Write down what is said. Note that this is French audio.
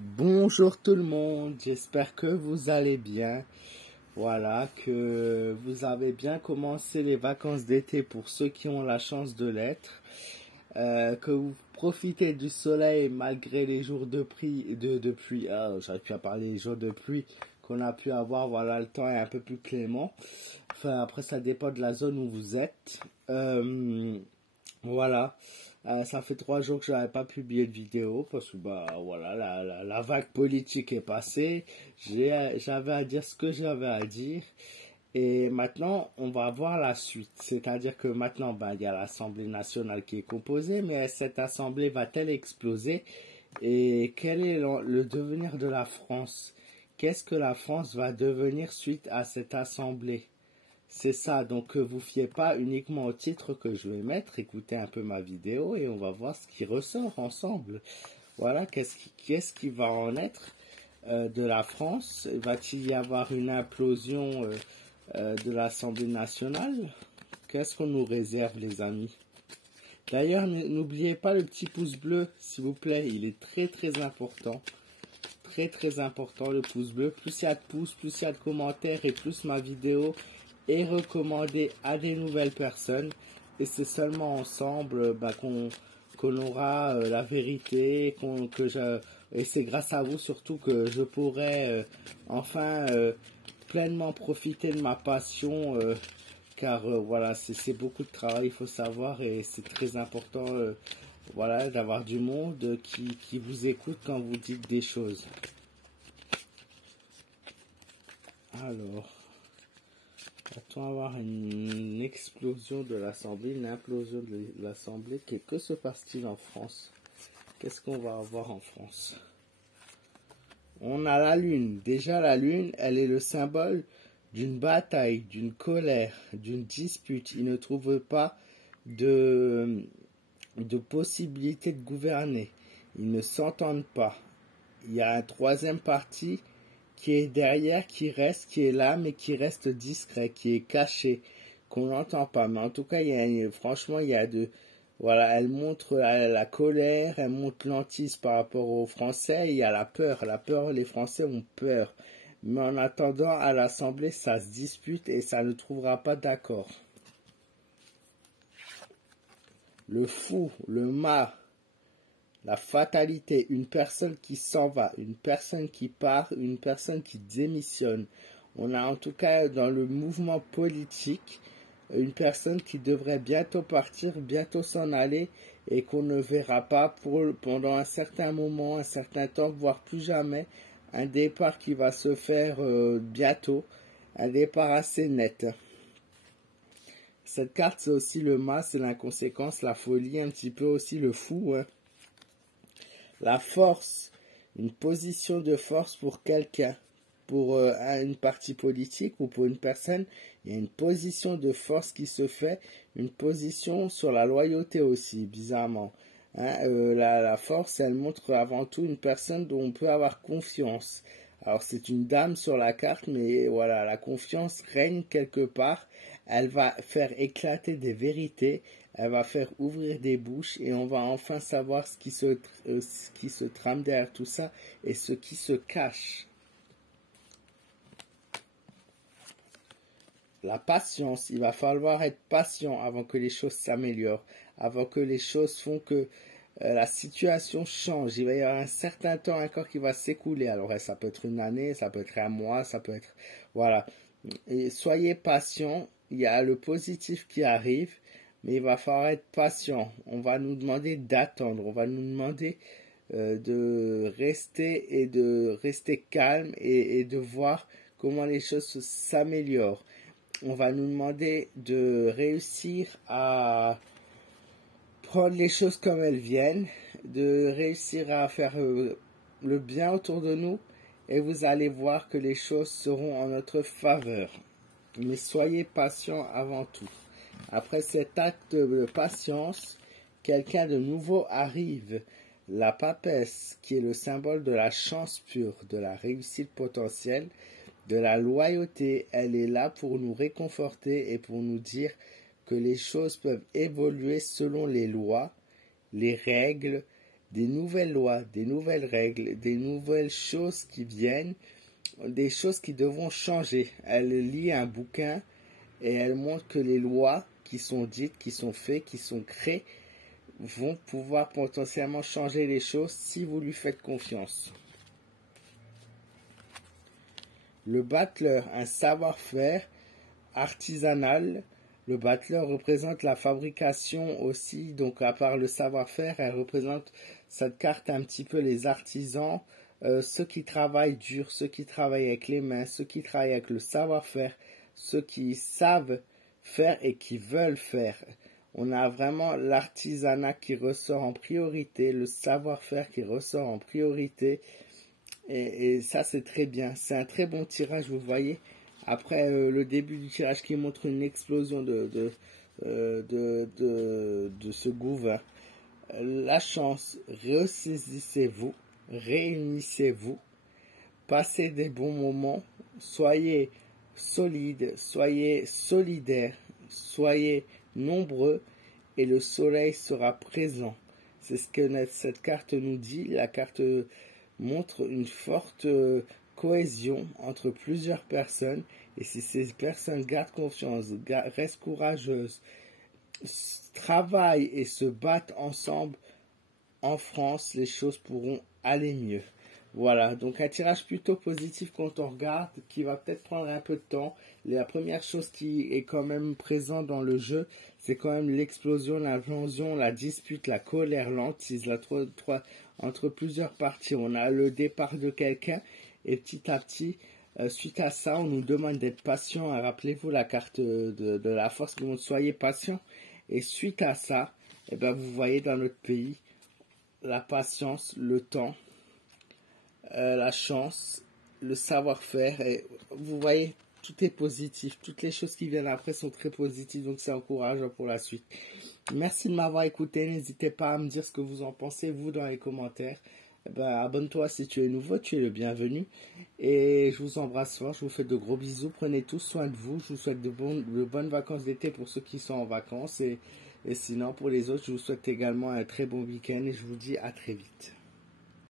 Bonjour tout le monde, j'espère que vous allez bien. Voilà, que vous avez bien commencé les vacances d'été pour ceux qui ont la chance de l'être. Que vous profitez du soleil malgré les jours de pluie. Ah, j'aurais pu parler les jours de pluie qu'on a pu avoir. Voilà, le temps est un peu plus clément. Enfin, après, ça dépend de la zone où vous êtes. Voilà. Ça fait 3 jours que je n'avais pas publié de vidéo parce que voilà, la vague politique est passée. J'avais à dire ce que j'avais à dire. Et maintenant, on va voir la suite. C'est-à-dire que maintenant, il y a l'Assemblée nationale qui est composée, mais cette Assemblée va-t-elle exploser? Et quel est le devenir de la France? Qu'est-ce que la France va devenir suite à cette Assemblée? C'est ça, donc vous fiez pas uniquement au titre que je vais mettre, écoutez un peu ma vidéo et on va voir ce qui ressort ensemble. Voilà, qu'est-ce qui va en être de la France? Va-t-il y avoir une implosion de l'Assemblée nationale? Qu'est-ce qu'on nous réserve, les amis? D'ailleurs, n'oubliez pas le petit pouce bleu, s'il vous plaît, il est très très important. Très très important le pouce bleu. Plus il y a de pouces, plus il y a de commentaires et plus ma vidéo est recommandée à des nouvelles personnes. Et c'est seulement ensemble qu'on aura la vérité, et c'est grâce à vous surtout que je pourrai enfin pleinement profiter de ma passion. Car voilà, c'est beaucoup de travail, il faut savoir, et c'est très important voilà, d'avoir du monde qui vous écoute quand vous dites des choses. Alors, va-t-on avoir une explosion de l'Assemblée, une implosion de l'Assemblée? Que se passe-t-il en France? Qu'est-ce qu'on va avoir en France? On a la Lune. Déjà, la Lune, elle est le symbole d'une bataille, d'une colère, d'une dispute. Ils ne trouvent pas de possibilité de gouverner. Ils ne s'entendent pas. Il y a un troisième parti qui est derrière, qui est là, mais qui reste discret, qui est caché, qu'on n'entend pas. Mais en tout cas, franchement, il y a voilà, elle montre la colère, elle montre l'hantise par rapport aux Français, il y a la peur, les Français ont peur. Mais en attendant, à l'Assemblée, ça se dispute et ça ne trouvera pas d'accord. Le fou, le mât, la fatalité, une personne qui s'en va, une personne qui part, une personne qui démissionne. On a en tout cas dans le mouvement politique une personne qui devrait bientôt partir, bientôt s'en aller et qu'on ne verra pas pendant un certain moment, un certain temps, voire plus jamais. Un départ qui va se faire bientôt, un départ assez net. Cette carte, c'est aussi le mât, c'est l'inconséquence, la folie, un petit peu aussi le fou. Hein. La force, une position de force pour quelqu'un, pour une partie politique ou pour une personne, il y a une position de force qui se fait, une position sur la loyauté aussi, bizarrement. Hein, la force, elle montre avant tout une personne dont on peut avoir confiance. Alors c'est une dame sur la carte, mais voilà, la confiance règne quelque part. Elle va faire éclater des vérités, elle va faire ouvrir des bouches et on va enfin savoir ce qui se trame derrière tout ça et ce qui se cache. La patience, il va falloir être patient avant que les choses s'améliorent, avant que les choses font que la situation change. Il va y avoir un certain temps encore qui va s'écouler. Alors ça peut être une année, ça peut être un mois, ça peut être... Voilà. Et soyez patient, il y a le positif qui arrive, mais il va falloir être patient. On va nous demander d'attendre, on va nous demander de rester calme et de voir comment les choses s'améliorent. On va nous demander de réussir à prendre les choses comme elles viennent, de réussir à faire le bien autour de nous, et vous allez voir que les choses seront en notre faveur. Mais soyez patient avant tout. Après cet acte de patience, quelqu'un de nouveau arrive. La papesse, qui est le symbole de la chance pure, de la réussite potentielle, de la loyauté, elle est là pour nous réconforter et pour nous dire que les choses peuvent évoluer selon les lois, les règles des nouvelles lois, des nouvelles règles, des nouvelles choses qui viennent, des choses qui devront changer. Elle lit un bouquin et elle montre que les lois qui sont dites, qui sont faites, qui sont créées, vont pouvoir potentiellement changer les choses si vous lui faites confiance. Le battleur, un savoir-faire artisanal. Le battleur représente la fabrication aussi, donc à part le savoir-faire, elle représente cette carte un petit peu les artisans, ceux qui travaillent dur, ceux qui travaillent avec les mains, ceux qui travaillent avec le savoir-faire, ceux qui savent faire et qui veulent faire. On a vraiment l'artisanat qui ressort en priorité, le savoir-faire qui ressort en priorité. Et ça, c'est très bien. C'est un très bon tirage, vous voyez. Après le début du tirage qui montre une explosion de ce gouvernement. La chance, ressaisissez-vous, réunissez-vous, passez des bons moments, soyez solides, soyez solidaires, soyez nombreux et le soleil sera présent. C'est ce que cette carte nous dit. La carte montre une forte cohésion entre plusieurs personnes et si ces personnes gardent confiance, restent courageuses, travaillent et se battent ensemble en France, les choses pourront aller mieux. Voilà, donc un tirage plutôt positif quand on regarde, qui va peut-être prendre un peu de temps. La première chose qui est quand même présente dans le jeu, c'est quand même l'explosion, l'invention, la dispute, la colère, l'hantise, entre plusieurs parties. On a le départ de quelqu'un et petit à petit, suite à ça, on nous demande d'être patient. Rappelez-vous la carte de la force qui montre soyez patient. Et suite à ça, eh ben, vous voyez dans notre pays, la patience, le temps, la chance, le savoir-faire. Et vous voyez, tout est positif. Toutes les choses qui viennent après sont très positives. Donc, c'est encourageant pour la suite. Merci de m'avoir écouté. N'hésitez pas à me dire ce que vous en pensez, vous, dans les commentaires. Eh ben, abonne-toi si tu es nouveau. Tu es le bienvenu. Et je vous embrasse fort. Je vous fais de gros bisous. Prenez tous soin de vous. Je vous souhaite de bonnes vacances d'été pour ceux qui sont en vacances. Et sinon, pour les autres, je vous souhaite également un très bon week-end. Et je vous dis à très vite.